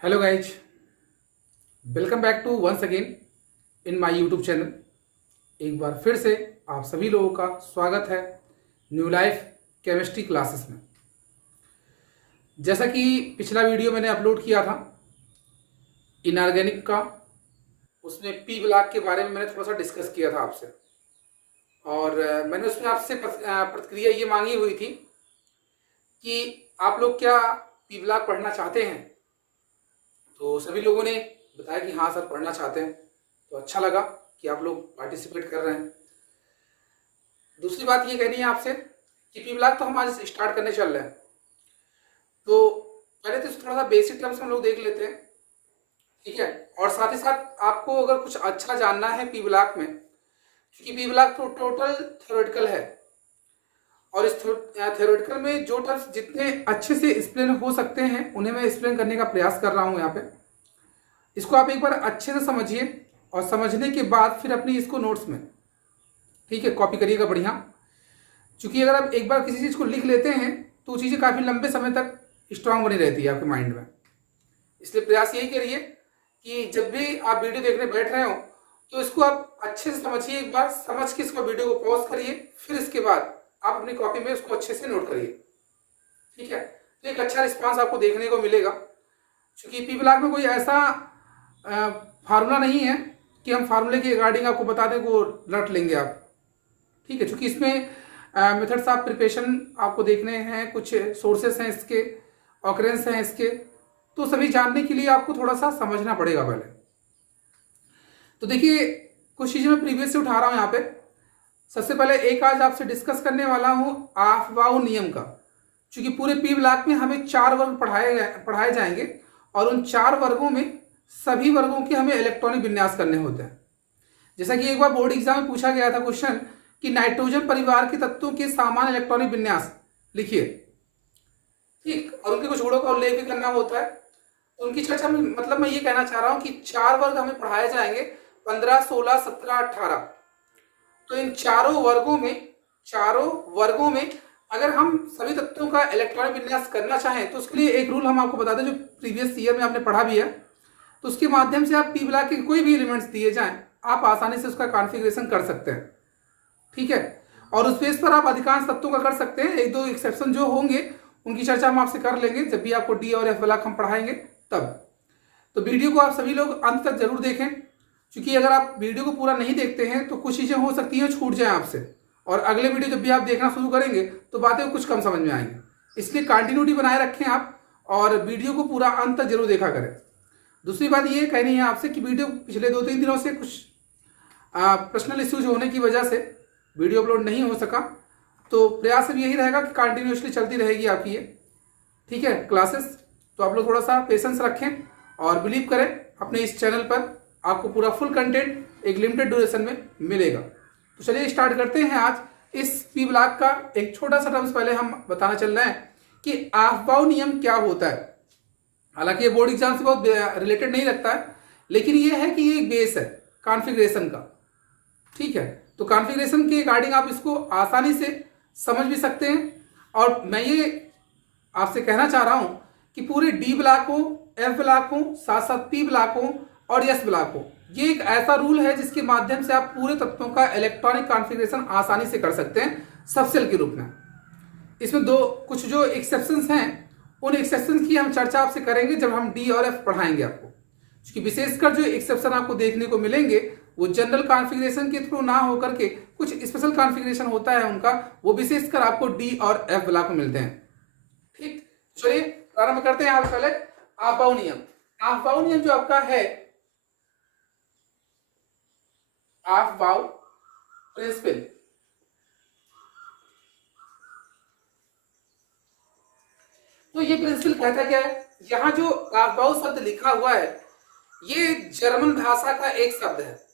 Hello guys, welcome back to once again in my YouTube channel. एक बार फिर से आप सभी लोगों का स्वागत है न्यू लाइफ केमिस्ट्री क्लासेस में। जैसा कि पिछला वीडियो मैंने अपलोड किया था इनऑर्गेनिक का, उसमें पी ब्लॉक के बारे में मैंने थोड़ा सा डिस्कस किया था आपसे। और मैंने उसमें आपसे प्रतिक्रिया ये मांगी हुई थी कि आप लोग क्या पी ब्लॉक पढ़ना चाहते हैं। तो सभी लोगों ने बताया कि हाँ सर पढ़ना चाहते हैं, तो अच्छा लगा कि आप लोग पार्टिसिपेट कर रहे हैं। दूसरी बात ये कहनी है आपसे कि पी ब्लॉक तो हम आज स्टार्ट करने चल रहे हैं, तो पहले तो थोड़ा सा बेसिक टर्म्स हम लोग देख लेते हैं, ठीक है। और साथ ही साथ आपको अगर कुछ अच्छा जानना है पी ब्लॉक में, क्योंकि पी ब्लॉक तो टोटल थ्योरेटिकल है और इस थ्योरेटिकल में जो टर्म्स जितने अच्छे से एक्सप्लेन हो सकते हैं उन्हें मैं एक्सप्लेन करने का प्रयास कर रहा हूँ यहाँ पे। इसको आप एक बार अच्छे से समझिए और समझने के बाद फिर अपनी इसको नोट्स में, ठीक है, कॉपी करिएगा बढ़िया। क्योंकि अगर आप एक बार किसी चीज़ को लिख लेते हैं तो वो चीज़ें काफ़ी लंबे समय तक स्ट्रांग बनी रहती है आपके माइंड में। इसलिए प्रयास यही करिए कि जब भी आप वीडियो देखने बैठ रहे हो तो इसको आप अच्छे से समझिए, एक बार समझ के इसको वीडियो को पॉज करिए, फिर इसके बाद आप अपनी कॉपी में उसको अच्छे से नोट करिए, ठीक है। तो एक अच्छा रिस्पांस आपको देखने को मिलेगा। क्योंकि पी ब्लॉक में कोई ऐसा फार्मूला नहीं है कि हम फार्मूले के अकॉर्डिंग आपको बता दें वो रट लेंगे आप, ठीक है। क्योंकि इसमें मेथड्स ऑफ प्रिपरेशन आपको देखने हैं, कुछ सोर्सेस हैं इसके, ऑकरेंस हैं इसके, तो सभी जानने के लिए आपको थोड़ा सा समझना पड़ेगा पहले। तो देखिए कुछ चीज़ें मैं प्रीवियस से उठा रहा हूँ यहाँ पे। सबसे पहले एक आज आपसे डिस्कस करने वाला हूँ अफबाउ नियम का। क्योंकि पूरे पी ब्लॉक में हमें 4 वर्ग पढ़ाए जाएंगे और उन 4 वर्गों में सभी वर्गों के हमें इलेक्ट्रॉनिक विन्यास करने होते हैं। जैसा कि एक बार बोर्ड एग्जाम में पूछा गया था क्वेश्चन कि नाइट्रोजन परिवार के तत्वों के सामान्य इलेक्ट्रॉनिक विन्यास लिखिए, ठीक, और उनके कुछ गुणों का उल्लेख भी करना होता है। उनकी चर्चा में मतलब मैं ये कहना चाह रहा हूँ कि 4 वर्ग हमें पढ़ाए जाएंगे, 15, 16, 17, 18। तो इन चारों वर्गों में अगर हम सभी तत्वों का इलेक्ट्रॉनिक विन्यास करना चाहें तो उसके लिए एक रूल हम आपको बता दें जो प्रीवियस ईयर में आपने पढ़ा भी है। तो उसके माध्यम से आप पी ब्लॉक के कोई भी एलिमेंट्स दिए जाएं आप आसानी से उसका कॉन्फ़िगरेशन कर सकते हैं, ठीक है। और उस बेस पर आप अधिकांश तत्वों का कर सकते हैं। एक दो एक्सेप्शन जो होंगे उनकी चर्चा हम आपसे कर लेंगे जब भी आपको डी और एफ ब्लॉक हम पढ़ाएंगे तब। तो वीडियो को आप सभी लोग अंत तक जरूर देखें, क्योंकि अगर आप वीडियो को पूरा नहीं देखते हैं तो कुछ चीज़ें हो सकती हैं छूट जाएं आपसे, और अगले वीडियो जब भी आप देखना शुरू करेंगे तो बातें कुछ कम समझ में आएंगी। इसलिए कंटिन्यूटी बनाए रखें आप और वीडियो को पूरा अंत तक जरूर देखा करें। दूसरी बात ये कहनी है आपसे कि वीडियो पिछले 2-3 दिनों से कुछ पर्सनल इश्यूज होने की वजह से वीडियो अपलोड नहीं हो सका, तो प्रयास अब यही रहेगा कि कंटिन्यूसली चलती रहेगी आपकी ये, ठीक है, क्लासेस। तो आप लोग थोड़ा सा पेशेंस रखें और बिलीव करें अपने इस चैनल पर, आपको पूरा फुल कंटेंट एक लिमिटेड ड्यूरेशन में मिलेगा। तो चलिए स्टार्ट करते हैं आज इस पी ब्लॉक का। एक छोटा सा टर्म्स पहले हम बताना चल रहे हैं कि अफबाउ नियम क्या होता है। हालांकि ये बोर्ड एग्जाम से बहुत रिलेटेड नहीं लगता है, लेकिन ये है कि ये एक बेस है कॉन्फ़िगरेशन का, ठीक है। तो कॉन्फ़िगरेशन के अकॉर्डिंग आप इसको आसानी से समझ भी सकते हैं। और मैं ये आपसे कहना चाह रहा हूं कि पूरे डी ब्लॉक हो, एफ ब्लॉक हो, साथ साथ पी ब्लॉक हो और एस ब्लॉक हो, ये एक ऐसा रूल है जिसके माध्यम से आप पूरे तत्वों का इलेक्ट्रॉनिक कॉन्फ़िगरेशन आसानी से कर सकते हैं सबसेल के रूप में। इसमें कुछ जो एक्सेप्शंस हैं उन एक्सेप्शंस की हम चर्चा आपसे करेंगे जब हम डी और एफ पढ़ाएंगे आपको। क्योंकि विशेषकर जो एक्सेप्शन आपको देखने को मिलेंगे वो जनरल कॉन्फ़िगरेशन के थ्रू ना होकर के कुछ स्पेशल कॉन्फ़िगरेशन होता है उनका, वो विशेषकर आपको डी और एफ ब्लॉक में मिलते हैं, ठीक। चलिए प्रारंभ करते हैं। आप पहले अफबाउ नियम। अफबाउ नियम जो आपका है, अफबाउ प्रिंसिपल, तो ये प्रिंसिपल कहता क्या है, यहां जो अफबाउ शब्द लिखा हुआ है ये जर्मन भाषा का एक शब्द है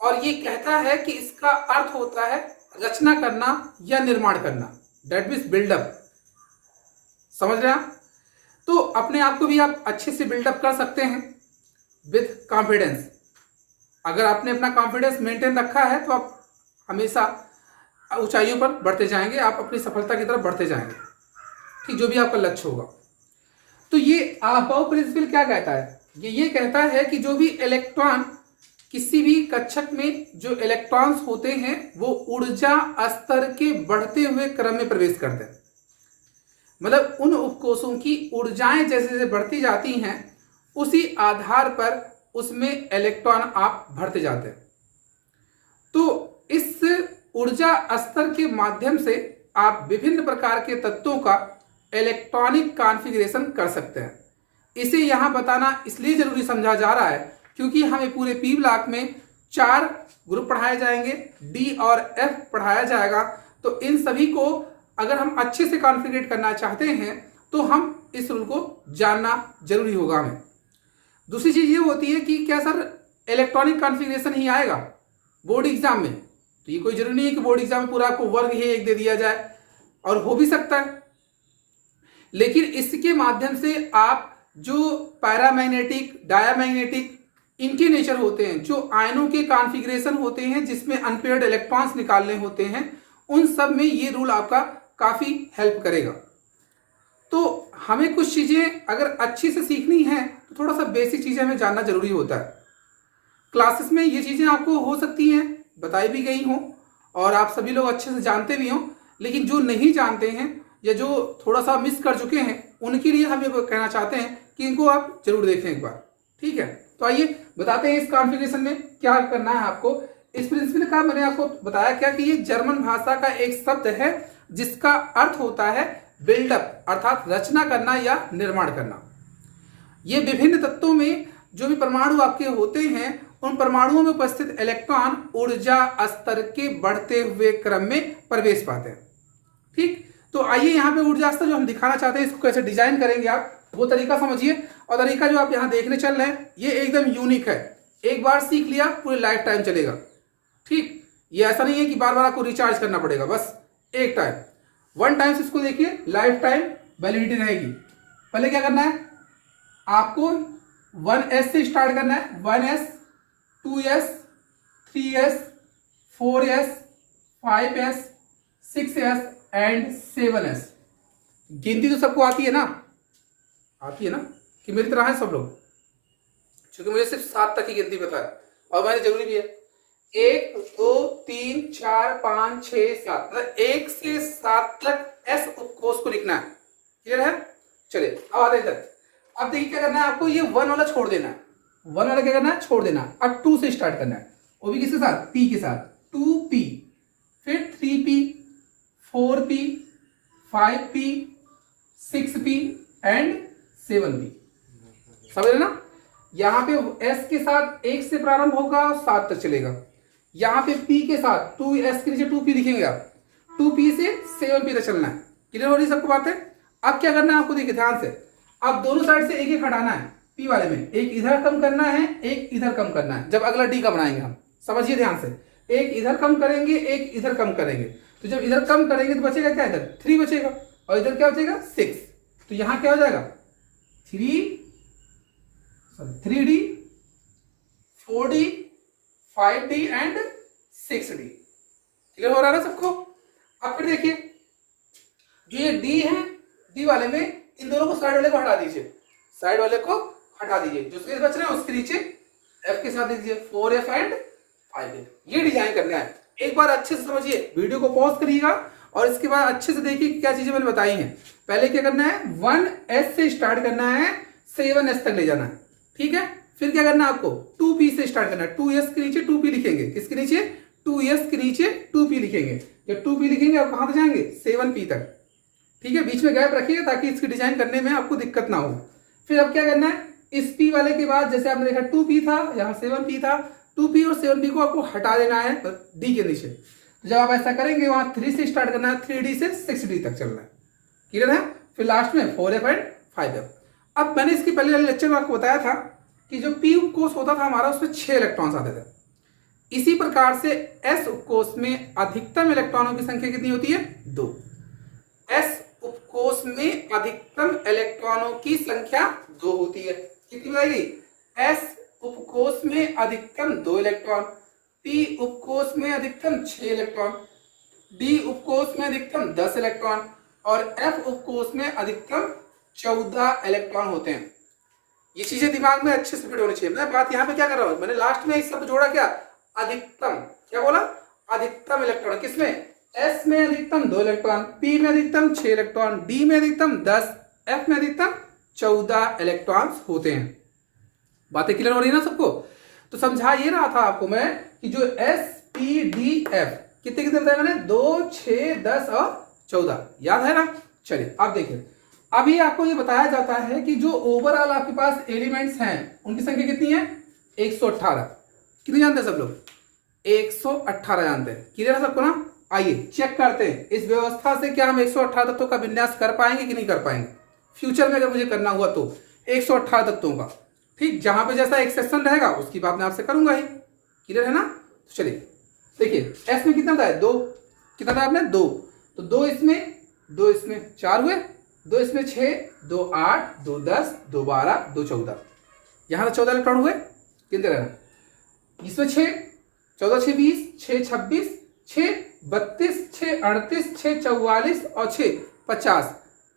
और ये कहता है कि इसका अर्थ होता है रचना करना या निर्माण करना, दैट मीन्स बिल्डअप। समझ रहे हैं आप? तो अपने आप को भी आप अच्छे से बिल्डअप कर सकते हैं विथ कॉन्फिडेंस। अगर आपने अपना कॉन्फिडेंस मेंटेन रखा है तो आप हमेशा ऊंचाइयों पर बढ़ते जाएंगे, आप अपनी सफलता की तरफ बढ़ते जाएंगे, ठीक, जो भी आपका लक्ष्य होगा। तो ये अबाव प्रिंसिपल क्या कहता है? ये कहता है कि जो भी इलेक्ट्रॉन किसी भी कक्षक में जो इलेक्ट्रॉन्स होते हैं वो ऊर्जा स्तर के बढ़ते हुए क्रम में प्रवेश करते हैं। मतलब उन उपकोषों की ऊर्जाएं जैसे जैसे बढ़ती जाती हैं उसी आधार पर उसमें इलेक्ट्रॉन आप भरते जाते हैं। तो इस ऊर्जा स्तर के माध्यम से आप विभिन्न प्रकार के तत्वों का इलेक्ट्रॉनिक कॉन्फ़िगरेशन कर सकते हैं। इसे यहां बताना इसलिए जरूरी समझा जा रहा है क्योंकि हमें पूरे पी ब्लॉक में 4 ग्रुप पढ़ाए जाएंगे, डी और एफ पढ़ाया जाएगा। तो इन सभी को अगर हम अच्छे से कॉन्फ़िगरेट करना चाहते हैं तो हम इस रूल को जानना जरूरी होगा हमें। दूसरी चीज ये होती है कि क्या सर इलेक्ट्रॉनिक कॉन्फ़िगरेशन ही आएगा बोर्ड एग्जाम में? तो ये कोई जरूरी नहीं है कि बोर्ड एग्जाम में पूरा आपको वर्ग ही एक दे दिया जाए, और हो भी सकता है, लेकिन इसके माध्यम से आप जो पैरामैग्नेटिक, डायामैग्नेटिक इनके नेचर होते हैं, जो आयनों के कॉन्फ़िगरेशन होते हैं जिसमें अनपेयर्ड इलेक्ट्रॉन्स निकालने होते हैं, उन सब में ये रूल आपका काफी हेल्प करेगा। तो हमें कुछ चीजें अगर अच्छी से सीखनी है तो थोड़ा सा बेसिक चीजें हमें जानना जरूरी होता है। क्लासेस में ये चीजें आपको हो सकती हैं बताई भी गई हों और आप सभी लोग अच्छे से जानते भी हों, लेकिन जो नहीं जानते हैं या जो थोड़ा सा मिस कर चुके हैं उनके लिए हम ये कहना चाहते हैं कि इनको आप जरूर देखें एक बार। ठीक है, तो आइए बताते हैं इस कॉन्फ़िगरेशन में क्या करना है आपको। इस प्रिंसिपल का मैंने आपको बताया क्या कि ये जर्मन भाषा का एक शब्द है जिसका अर्थ होता है बिल्डअप, अर्थात रचना करना या निर्माण करना। ये विभिन्न तत्वों में जो भी परमाणु आपके होते हैं उन परमाणुओं में उपस्थित इलेक्ट्रॉन ऊर्जा स्तर के बढ़ते हुए क्रम में प्रवेश पाते हैं। ठीक, तो आइए यहाँ पे ऊर्जा स्तर जो हम दिखाना चाहते हैं इसको कैसे डिजाइन करेंगे आप वो तरीका समझिए। और तरीका जो आप यहाँ देखने चल रहे हैं ये एकदम यूनिक है, एक बार सीख लिया पूरी लाइफ टाइम चलेगा। ठीक, ये ऐसा नहीं है कि बार बार आपको रिचार्ज करना पड़ेगा, बस एक टाइम, वन टाइम से इसको देखिए, लाइफ टाइम वैलिडिटी रहेगी। पहले क्या करना है आपको 1s से स्टार्ट करना है, 1s 2s 3s 4s 5s 6s and 7s। गिनती तो सबको आती है ना, आती है ना कि मेरी तरह है सब लोग, क्योंकि मुझे सिर्फ 7 तक की गिनती पता है और मैंने जरूरी भी है 1 2 3 4 5 6 7, मतलब 1 से 7 तक एस उपकोष को लिखना है। क्लियर है? चलिए अब आते इधर। अब देखिए क्या करना है आपको, ये 1 वाला छोड़ देना है, 1 वाला क्या करना है छोड़ देना है। अब 2 से स्टार्ट करना है, वो भी किसके साथ, p के साथ, 2p, फिर 3p 4p 5p 6p and 7p। समझ रहे ना? यहाँ पे s के साथ 1 से प्रारंभ होगा 7 तक चलेगा, यहाँ पे p के साथ 2s के नीचे 2p लिखेंगे आप, 2p से 7p तक चलना है। क्लियर हो रही सबको बातें? अब क्या करना है आपको, देखिए ध्यान से, अब दोनों साइड से एक एक हटाना है, p वाले में एक इधर कम करना है, एक इधर कम करना है। जब अगला d का बनाएंगे हम, समझिए ध्यान से, एक इधर कम करेंगे एक इधर कम करेंगे, तो जब इधर कम करेंगे तो बचेगा क्या, इधर 3 बचेगा और इधर क्या बचेगा 6। तो यहाँ क्या हो जाएगा 3d 4d 5d and 6d। Clear हो रहा है ना सबको? अब फिर देखिए जो ये d है, d वाले में इन दोनों को साइड वाले को हटा दीजिए, साइड वाले को हटा दीजिए, जो स्पेस बच रहे हैं उसके नीचे f के साथ दीजिए 4f एंड 5f। ये डिजाइन करना है, एक बार अच्छे से समझिए, वीडियो को पॉज करिएगा और इसके बाद अच्छे से देखिए क्या चीजें मैंने बताई हैं। पहले क्या करना है 1s से स्टार्ट करना है 7s तक ले जाना है। ठीक है, फिर क्या करना है आपको 2p से स्टार्ट करना है, 2s के नीचे 2p लिखेंगे, किसके नीचे 2s के नीचे 2p लिखेंगे। जब 2p लिखेंगे आप कहां तक जाएंगे 7p तक। ठीक है, बीच में गैप रखिएगा ताकि इसकी डिजाइन करने में आपको दिक्कत ना हो। फिर अब क्या करना है, इस p वाले के बाद जैसे आपने देखा 2p था, यहाँ 7p था, 2p और 7p को आपको हटा देना है d के नीचे। तो जब आप ऐसा करेंगे वहां 3 से स्टार्ट करना है, 3d से 6d तक चलना है। क्लियर है? फिर लास्ट में 4f एंड 5f। अब मैंने इसके पहले वाले लेक्चर में आपको बताया था कि जो p उपकोष होता था हमारा उसमें 6 इलेक्ट्रॉन्स आते थे। इसी प्रकार से s उपकोष में अधिकतम इलेक्ट्रॉनों की संख्या कितनी होती है 2। s उपकोष में अधिकतम इलेक्ट्रॉनों की संख्या 2 होती है। कितनी बताएगी? s उपकोष में अधिकतम 2 इलेक्ट्रॉन, p उपकोष में अधिकतम 6 इलेक्ट्रॉन, d उपकोष में अधिकतम 10 इलेक्ट्रॉन और f उपकोष में अधिकतम 14 इलेक्ट्रॉन होते हैं। ये चीजें दिमाग में अच्छे से फिट होनी चाहिए। मैं बात यहाँ पे क्या कर रहा हूँ, मैंने लास्ट में इस शब्द जोड़ा क्या, अधिकतम। क्या बोला, अधिकतम इलेक्ट्रॉन। किसमें, एस में अधिकतम 2 इलेक्ट्रॉन, पी में अधिकतम 6 इलेक्ट्रॉन, डी में अधिकतम 10, एफ में अधिकतम 14 इलेक्ट्रॉन्स होते हैं। बातें क्लियर हो रही है ना सबको। तो समझा ये रहा था आपको मैं कि जो एस पी डी एफ कितने कितने बताया मैंने, 2, 6, 10 और 14, याद है ना। चलिए आप देखिए, अभी आपको ये बताया जाता है कि जो ओवरऑल आपके पास एलिमेंट्स हैं उनकी संख्या कितनी है, 118। कितनी जानते हैं सब लोग, 118 जानते हैं। क्लियर है सबको ना। आइए चेक करते हैं इस व्यवस्था से क्या हम 118 तत्वों का विन्यास कर पाएंगे कि नहीं कर पाएंगे, फ्यूचर में अगर मुझे करना हुआ तो 118 तत्वों का। ठीक, जहां पे जैसा एक सेक्शन रहेगा उसकी बात मैं आपसे करूंगा ही। क्लियर है ना। तो चलिए देखिए, एस में कितना था, 2, कितना था आपने, 2, तो 2 इसमें, 2 इसमें, 4 हुए, 2 इसमें 6, 2 8, 2 10, 2 12, 2 14, यहां तो 14 इलेक्ट्रॉन हुए। कितने रहना, इसमें 6, 14 6 20, 6 26, 6 32, 6 38, 6 44 और 6 50।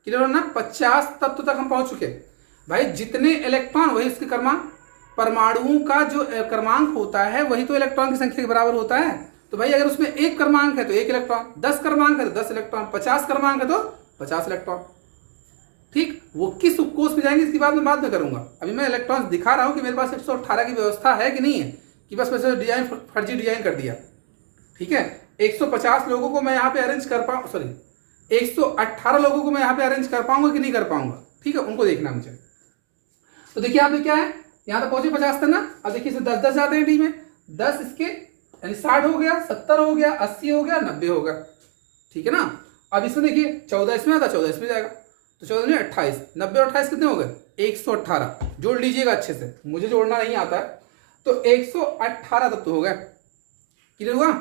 क्लियर ना, 50 तत्व तक हम पहुंच चुके। भाई जितने इलेक्ट्रॉन वही उसके क्रमांक, परमाणुओं का जो क्रमांक होता है वही तो इलेक्ट्रॉन की संख्या के बराबर होता है। तो भाई अगर उसमें 1 क्रमांक है तो 1 इलेक्ट्रॉन, 10 क्रमांक है तो 10 इलेक्ट्रॉन, 50 क्रमांक है तो 50 इलेक्ट्रॉन। ठीक, वो किस कोर्स में जाएंगे इसकी बात मैं बाद में करूंगा। अभी मैं इलेक्ट्रॉन्स दिखा रहा हूं कि मेरे पास 118 की व्यवस्था है कि नहीं है, कि बस वैसे डिजाइन फर्जी डिजाइन कर दिया। ठीक है, 150 लोगों को मैं यहाँ पे अरेंज कर पाऊँ, सॉरी 118 लोगों को मैं यहाँ पे अरेंज कर पाऊंगा कि नहीं कर पाऊंगा। ठीक है, उनको देखना मुझे। तो देखिए यहाँ पे क्या है, यहाँ तक पहुंचे 50 तक ना। अब देखिए 10-10 जाते हैं डी में, 10 इसके यानी 60 हो गया, 70 हो गया, 80 हो गया, 90 हो गया। ठीक है ना। अब इसमें देखिए 14 इसमें आता, 14 इसमें जाएगा, तो 14 नहीं 28, 90 और 28 कितने हो गए, 118। जोड़ लीजिएगा अच्छे से, मुझे जोड़ना नहीं आता है। तो 118 तक तो हो गया। क्लियर हुआ,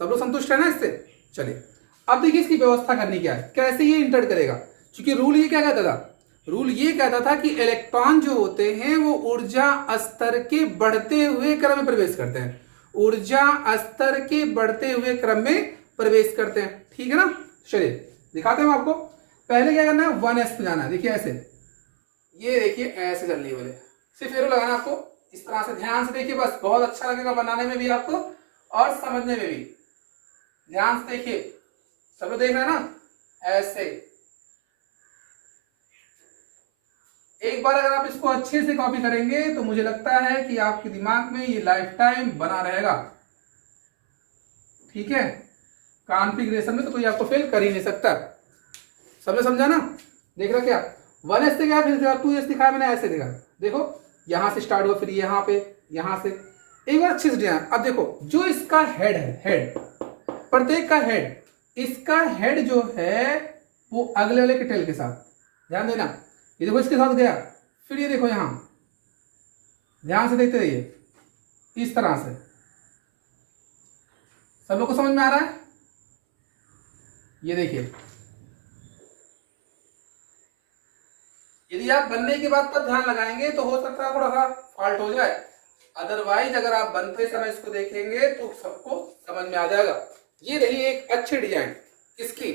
सब लोग संतुष्ट है ना इससे। चलिए अब देखिए इसकी व्यवस्था करनी क्या है, कैसे ये इंटर करेगा। क्योंकि रूल ये क्या कहता था, रूल ये कहता था कि इलेक्ट्रॉन जो होते हैं वो ऊर्जा स्तर के बढ़ते हुए क्रम में प्रवेश करते हैं, ऊर्जा स्तर के बढ़ते हुए क्रम में प्रवेश करते हैं। ठीक है ना। चलिए दिखाते हैं आपको। पहले क्या करना है, 1s पे जाना है। देखिए ऐसे, ये देखिए ऐसे चलनी है, बोले सिर्फ एरो लगाना आपको इस तरह से। ध्यान से देखिए, बस बहुत अच्छा लगेगा बनाने में भी आपको और समझने में भी। ध्यान से देखिए, सब लोग देख रहे हैं ना। ऐसे एक बार अगर आप इसको अच्छे से कॉपी करेंगे तो मुझे लगता है कि आपके दिमाग में ये लाइफ टाइम बना रहेगा। ठीक है, कॉन्फ़िगरेशन में तो कोई आपको फेल कर ही नहीं सकता। सबने समझा ना। देख रहा क्या, 1s से क्या, फिर 2s दिखाया मैंने, ऐसे दिखा। देखो यहां से स्टार्ट हुआ, फिर यहां पे, यहां से एक बार अच्छे से ध्यान। अब देखो जो इसका हेड है, हेड प्रत्येक का हेड, इसका हेड जो है वो अगले वाले के टेल के साथ, ध्यान देना। ये देखो इसके साथ गया, फिर ये देखो यहां, ध्यान से देखते रहिए इस तरह से। सब लोग को समझ में आ रहा है। ये देखिए, यदि आप बनने के बाद तब ध्यान लगाएंगे तो हो सकता है थोड़ा सा फॉल्ट हो जाए, अदरवाइज अगर आप बनते समय इसको देखेंगे तो सबको समझ में आ जाएगा। ये रही एक अच्छी डिजाइन इसकी,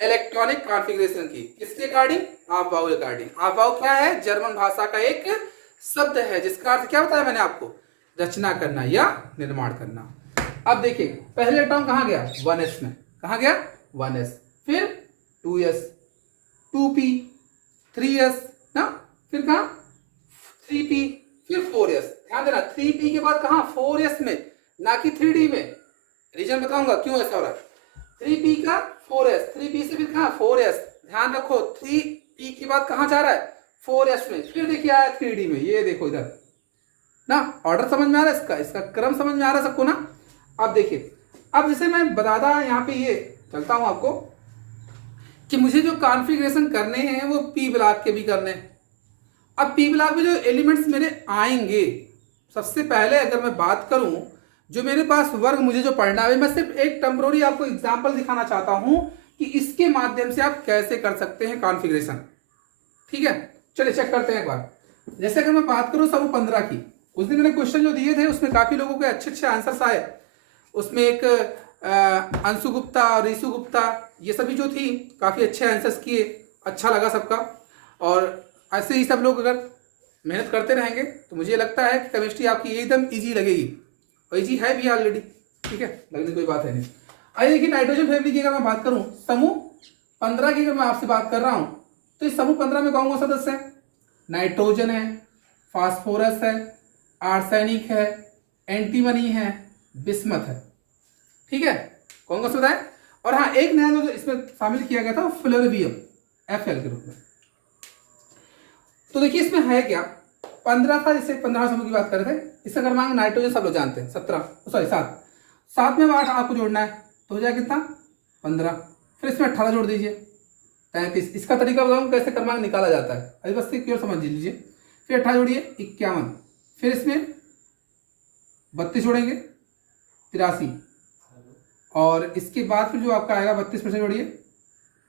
इलेक्ट्रॉनिक कॉन्फ़िगरेशन की। किसके अकॉर्डिंग, ऑफबाउ अकॉर्डिंग। ऑफबाउ क्या है, जर्मन भाषा का एक शब्द है जिसका अर्थ क्या बताया मैंने आपको, रचना करना या निर्माण करना। अब देखिए पहले इलेक्ट्रॉन कहां गया, 1s में। कहां गया, 1s, फिर 2s, 2p, 3s ना, फिर कहा 3p, फिर 4s। ध्यान देना 3p के बाद कहा, 4s में, ना कि 3d में। रीजन बताऊंगा क्यों ऐसा हो रहा है। 3p का 4s, 3p से फिर कहा 4s। ध्यान रखो 3p के बाद कहां जा रहा है, 4s में, फिर देखिए आया 3d में। ये देखो इधर ना, ऑर्डर समझ में आ रहा है, इसका क्रम समझ में आ रहा है सबको ना। अब देखिए, अब जैसे मैं बताता यहाँ पे ये चलता हूं आपको कि मुझे जो कॉन्फ़िगरेशन करने हैं वो p ब्लॉक के भी करने हैं। अब p ब्लॉक में जो एलिमेंट्स मेरे आएंगे, सबसे पहले अगर मैं बात करूं जो मेरे पास वर्ग मुझे जो पढ़ना है, मैं सिर्फ एक टेम्पोररी आपको एग्जांपल दिखाना चाहता हूं कि इसके माध्यम से आप कैसे कर सकते हैं कॉन्फ़िगरेशन। ठीक है, चलिए चेक करते हैं एक बार। जैसे अगर मैं बात करूं सब 15 की, उस दिन मैंने क्वेश्चन जो दिए थे उसमें काफी लोगों के अच्छे अच्छे आंसर्स आए। उसमें एक अंशु गुप्ता और ऋषु गुप्ता, ये सभी जो थी काफी अच्छे आंसर्स किए, अच्छा लगा सबका। और ऐसे ही सब लोग अगर मेहनत करते रहेंगे तो मुझे लगता है कि केमिस्ट्री आपकी एकदम ईजी लगेगी, और ईजी है भी ऑलरेडी, ठीक है, लगने की कोई बात है नहीं। आइए देखिए, नाइट्रोजन फैमिली की अगर मैं बात करूं, समूह 15 की अगर मैं आपसे बात कर रहा हूं, तो इस समूह 15 में कौन कौन सदस्य है? नाइट्रोजन है, फास्फोरस है, आर्सेनिक है, एंटीमनी है, बिस्मथ है, ठीक है, कौन कौन सा बताए? और हाँ, एक नया जो इसमें शामिल किया गया था फ्लोरीबियम, Fl के रूप में। तो देखिए इसमें है क्या, 15 था, जिससे 15 समूह की बात कर रहे थे। इसका क्रमांक नाइट्रोजन सब लोग जानते हैं 7 में 8 आपको जोड़ना है, तो हो जाएगा कितना? 15। फिर इसमें 18 जोड़ दीजिए, 33। इसका तरीका बताऊँ कैसे क्रमांक निकाला जाता है, अभी बस केवल समझ लीजिए। फिर 18 जोड़िए, 51। फिर इसमें 32 जोड़ेंगे, 83। और इसके बाद फिर जो आपका आएगा 32% जोड़िए,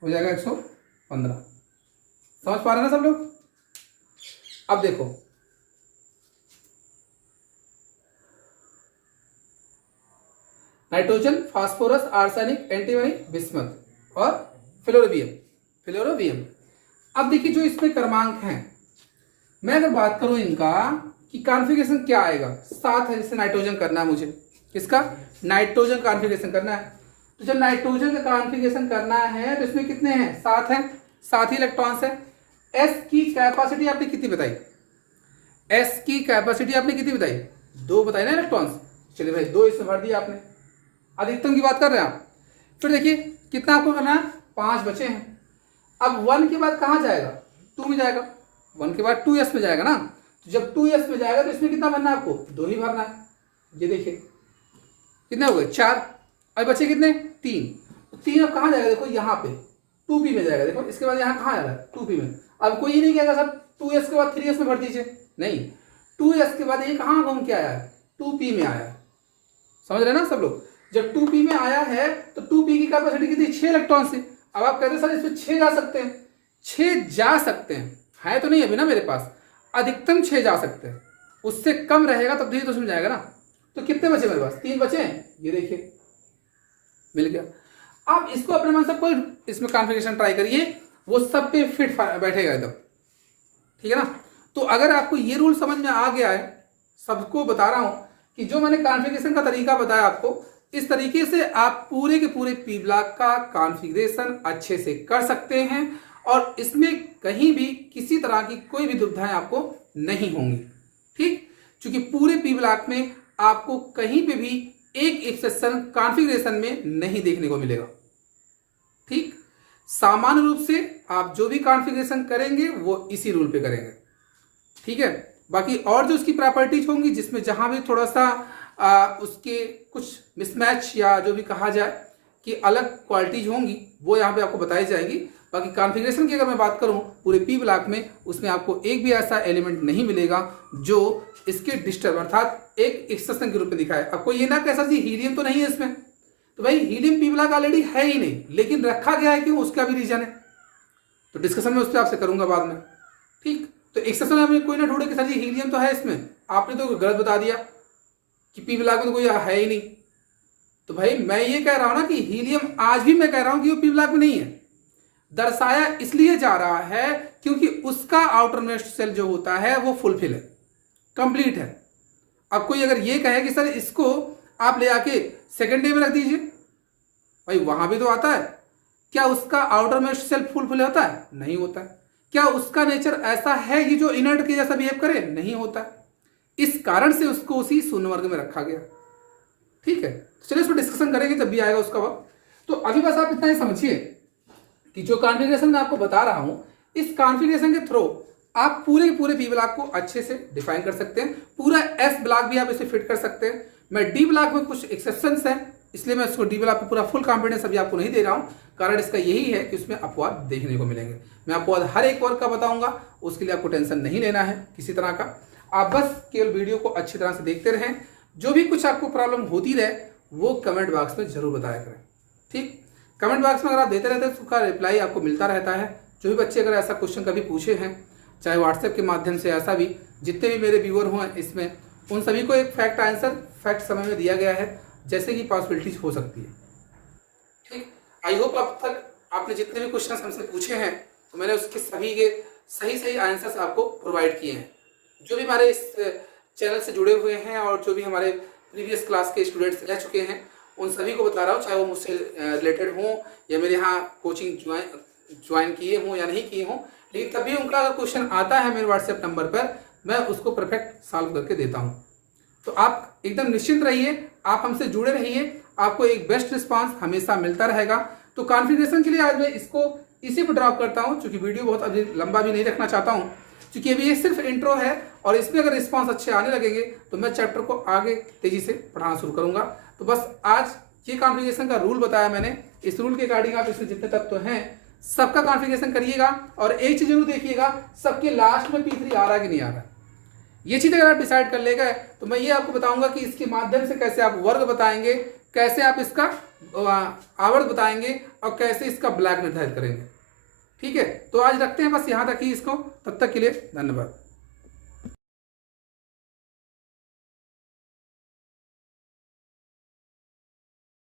हो जाएगा 115। समझ पा रहे हैं ना सब लोग? अब देखो, nitrogen, phosphorus, arsenic, antimony, bismuth और फ्लोरीबियम। अब देखिए जो इसमें क्रमांक हैं, मैं अगर बात करूं इनका कि कॉन्फ़िगरेशन क्या आएगा, 7 है, जिससे नाइट्रोजन करना है मुझे, किसका? नाइट्रोजन कॉन्फ़िगरेशन करना है। तो जब नाइट्रोजन का कॉन्फ़िगरेशन करना है तो इसमें कितने हैं? 7 हैं, 7 ही इलेक्ट्रॉन्स है। एस की कैपेसिटी आपने कितनी बताई? एस की कैपेसिटी आपने कितनी बताई? 2 बताई ना इलेक्ट्रॉन्स। चलिए भाई, 2 इसमें भर दिया आपने। अधिकतम की बात कर रहे हैं आप। फिर देखिए कितना आपको करना है? 5 बचे हैं। अब 1 के बाद कहाँ जाएगा? 2 में जाएगा। 1 के बाद 2s में जाएगा ना। तो जब 2s में जाएगा तो इसमें कितना भरना है आपको? 2 ही भरना है। ये देखिए कितने हो गए? 4। अब बचे कितने? 3। तो 3 अब कहाँ जाएगा? देखो यहाँ पे 2p में जाएगा। देखो इसके बाद यहाँ कहाँ आ रहा है? 2p में। अब कोई ये नहीं कहेगा सर 2s के बाद 3s में भर दीजिए, नहीं, 2s के बाद ये कहाँ घूम के आया है? 2p में आया है। समझ रहे ना सब लोग? जब 2p में आया है तो 2p की कैपेसिटी कितनी? 6 इलेक्ट्रॉन से। अब आप कहते हैं सर इसमें 6 जा सकते हैं। 6 जा सकते हैं, है तो नहीं अभी ना मेरे पास, अधिकतम 6 जा सकते हैं, उससे कम रहेगा तब भी तो उसमें जाएगा ना। तो कितने बचे मेरे पास? 3 बचे हैं, ये देखिए मिल गया। आप इसको अपने मन से कोई इसमें कॉन्फ़िगरेशन ट्राई करिए, वो सब पे फिट बैठेगा एकदम, ठीक है ना। तो अगर आपको ये रूल समझ में आ गया है, सबको बता रहा हूं कि जो मैंने कॉन्फ़िगरेशन का तरीका बताया आपको, इस तरीके से आप पूरे के पूरे पी ब्लॉक का कॉन्फ़िगरेशन अच्छे से कर सकते हैं और इसमें कहीं भी किसी तरह की कोई भी दुविधाएं आपको नहीं होंगी, ठीक। क्योंकि पूरे पी ब्लॉक में आपको कहीं पे भी एक एक्सेप्शन कॉन्फ़िगरेशन में नहीं देखने को मिलेगा, ठीक। सामान्य रूप से आप जो भी कॉन्फ़िगरेशन करेंगे वो इसी रूल पे करेंगे, ठीक है। बाकी और जो उसकी प्रॉपर्टीज होंगी, जिसमें जहां भी थोड़ा सा उसके कुछ मिसमैच या जो भी कहा जाए कि अलग क्वालिटीज होंगी, वो यहाँ पे आपको बताई जाएगी। बाकी कॉन्फ़िगरेशन की अगर मैं बात करूँ पूरे पी ब्लॉक में, उसमें आपको एक भी ऐसा एलिमेंट नहीं मिलेगा जो इसके डिस्टर्ब अर्थात एक एक्सेप्शन के रूप में दिखाए। अब कोई ये ना कह सकती हीलियम तो नहीं है इसमें, तो भाई हीलियम पी ब्लॉक ऑलरेडी है ही नहीं, लेकिन रखा गया है क्यों, उसका भी रीजन है, तो डिस्कशन में उस पर आपसे करूंगा बाद में, ठीक। तो एक्सेप्शन में कोई ना ढूंढे कि सर जी हीलियम तो है इसमें, आपने तो गलत बता दिया कि पी ब्लॉक में तो कोई है ही नहीं। तो भाई मैं ये कह रहा हूं ना कि हीलियम आज भी मैं कह रहा हूं कि वो पी ब्लॉक में नहीं है, दर्शाया इसलिए जा रहा है क्योंकि उसका आउटरमोस्ट सेल जो होता है वो फुलफिल है, कंप्लीट है। अब कोई अगर ये कहे कि सर इसको आप ले आके सेकेंड डे में रख दीजिए, भाई वहां भी तो आता है, क्या उसका आउटरमोस्ट सेल फुलफिल होता है? नहीं होता है। क्या उसका नेचर ऐसा है कि जो इनर्ट के जैसा बिहेव करे? नहीं होता। इस कारण से उसको उसी शून्य वर्ग में रखा गया, ठीक है। चलिए इसको डिस्कशन करेंगे जब भी आएगा उसका वक्त। तो अभी बस आप इतना ही समझिए कि जो कॉन्फ़िगरेशन मैं आपको बता रहा हूं, इस कॉन्फ़िगरेशन के थ्रू आप पूरे पूरे पी ब्लॉक को अच्छे से डिफाइन कर सकते हैं। पूरा एस ब्लॉक भी आप इसे फिट कर सकते हैं। मैं डी ब्लॉक में कुछ एक्सेप्शंस हैं, इसलिए मैं इसको डी ब्लॉक पे पूरा फुल कॉन्फिडेंस अभी आपको नहीं दे रहा हूं। कारण इसका यही है कि उसमें अपवाद देखने को मिलेंगे। मैं आपको हर एक वर्ग का बताऊंगा, उसके लिए आपको टेंशन नहीं लेना है किसी तरह का। आप बस केवल वीडियो को अच्छी तरह से देखते रहें। जो भी कुछ आपको प्रॉब्लम होती रहे वो कमेंट बॉक्स में जरूर बताया करें, ठीक। कमेंट बॉक्स में अगर आप देते रहते हैं तो उसका रिप्लाई आपको मिलता रहता है। जो भी बच्चे अगर ऐसा क्वेश्चन कभी पूछे हैं, चाहे व्हाट्सएप के माध्यम से, ऐसा भी जितने भी मेरे व्यूअर हुए इसमें, उन सभी को एक फैक्ट आंसर फैक्ट समय में दिया गया है, जैसे कि पॉसिबिलिटीज हो सकती है, ठीक। आई होप अब तक आपने जितने भी क्वेश्चन हमसे पूछे हैं तो मैंने उसके सभी के सही सही आंसर्स आपको प्रोवाइड किए हैं। जो भी हमारे इस चैनल से जुड़े हुए हैं और जो भी हमारे प्रीवियस क्लास के स्टूडेंट्स रह चुके हैं, उन सभी को बता रहा हूँ, चाहे वो मुझसे रिलेटेड हों या मेरे यहाँ कोचिंग ज्वाइन किए हों या नहीं किए हों, लेकिन तभी उनका अगर क्वेश्चन आता है मेरे व्हाट्सएप नंबर पर, मैं उसको परफेक्ट सॉल्व करके देता हूँ। तो आप एकदम निश्चिंत रहिए, आप हमसे जुड़े रहिए, आपको एक बेस्ट रिस्पांस हमेशा मिलता रहेगा। तो कॉन्फ़िगरेशन के लिए आज मैं इसको इसी पर ड्रॉप करता हूँ, क्योंकि वीडियो बहुत अभी लंबा भी नहीं रखना चाहता हूँ, क्योंकि अभी ये सिर्फ इंट्रो है और इसमें अगर रिस्पांस अच्छे आने लगेंगे तो मैं चैप्टर को आगे तेजी से पढ़ाना शुरू करूँगा। तो बस आज ये कॉन्फ़िगरेशन का रूल बताया मैंने, इस रूल के अकॉर्डिंग आप इसमें जितने तत्व हैं सबका कॉन्फ़िगरेशन करिएगा। और एक चीज़ जरूर देखिएगा, सबके लास्ट में P3 आ रहा है कि नहीं आ रहा है। ये चीज़ अगर आप डिसाइड कर लेगा तो मैं ये आपको बताऊंगा कि इसके माध्यम से कैसे आप वर्ग बताएंगे, कैसे आप इसका आवर्त बताएंगे और कैसे इसका ब्लैक निर्धारित करेंगे। ठीक है, तो आज रखते हैं बस यहाँ तक ही इसको। तब तक के लिए धन्यवाद।